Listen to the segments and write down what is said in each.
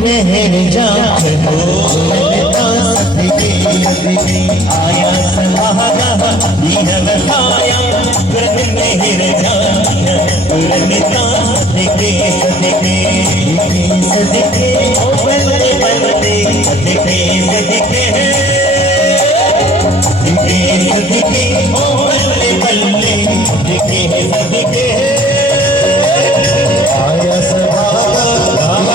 मेहर जान आया सहारा दीन बताया व्रत मेहर जान पुरनता सदके सदके सदके ओ बंदे बंदे सदके सदके सदके ओ बंदे बंदे सदके सदके आया सहारा आया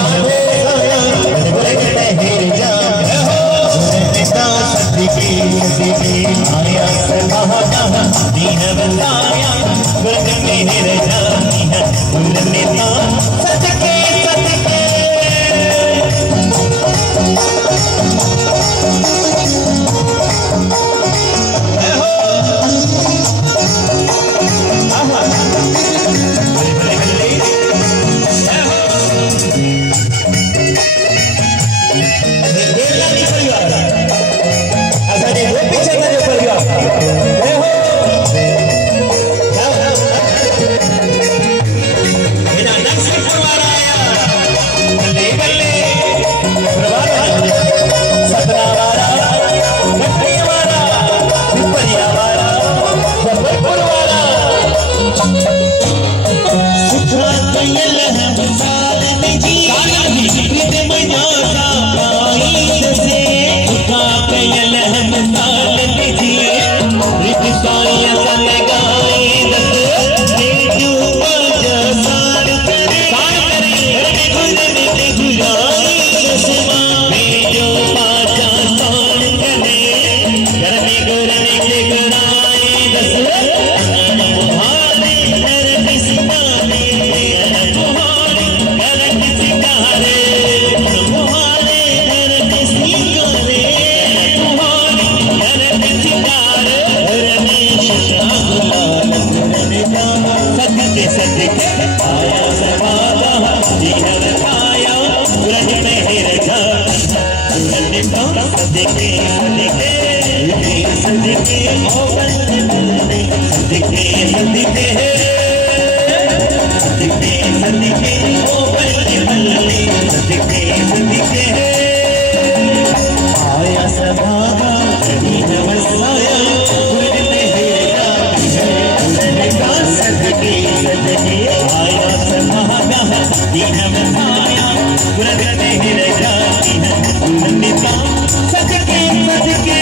सहारा दीन बताया व्रत मेहर जानी है पुरनता सदके सदके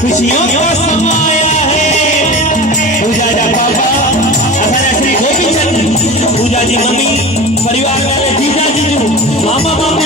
खुशियों को समाया है पूजा जा पापा श्री गोपीचंद पूजा जी मम्मी परिवार वाले जीजा जीजू मामा मामी